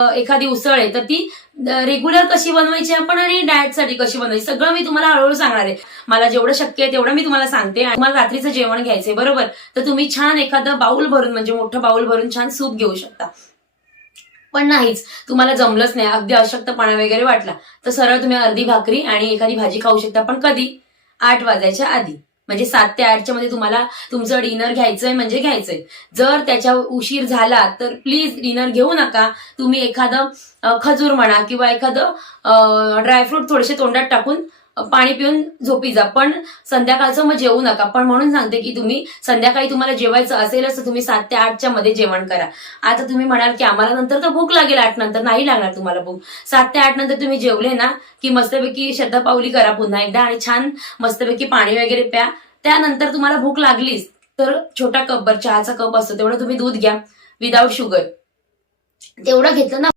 एखादी उसळ आहे तर ती रेग्युलर कशी बनवायची आपण आणि डाएटसाठी कशी बनवायची? सगळं मी तुम्हाला हळूहळू सांगणार आहे. मला जेवढं शक्य आहे तेवढं मी तुम्हाला सांगते आणि तुम्हाला रात्रीचं जेवण घ्यायचंय बरोबर? तर तुम्ही छान एखादं बाऊल भरून म्हणजे मोठं बाऊल भरून छान सूप घेऊ शकता. पण नाहीच तुम्हाला जमलंच नाही अगदी अशक्तपणा वगैरे वाटला तर सरळ तुम्ही अर्धी भाकरी आणि एखादी भाजी खाऊ शकता पण कधी? आठ वाजायच्या आधी. म्हणजे सात ते आठच्या मध्ये तुम्हाला तुमचं डिनर घ्यायचंय म्हणजे घ्यायचंय. जर त्याच्या उशीर झाला तर प्लीज डिनर घेऊ नका. तुम्ही एखादं खजूर म्हणा किंवा एखादं ड्रायफ्रूट थोडेसे तोंडात टाकून पाणी पिऊन झोपी जा. पण संध्याकाळचं मग जेवू नका. पण म्हणून सांगते की तुम्ही संध्याकाळी तुम्हाला जेवायचं असेलच तर तुम्ही सात ते आठच्या मध्ये जेवण करा. आता तुम्ही म्हणाल की आम्हाला नंतर तर भूक लागेल आठ नंतर. नाही लागणार तुम्हाला भूक. सात ते आठ नंतर तुम्ही जेवले ना की मस्तपैकी शतपावली करा पुन्हा एकदा आणि छान मस्तपैकी पाणी वगैरे प्या. त्यानंतर तुम्हाला भूक लागलीच तर छोटा कपभर चहाचा कप असतो तेवढं तुम्ही दूध घ्या. विदाऊट शुगर तेवढं घेतलं ना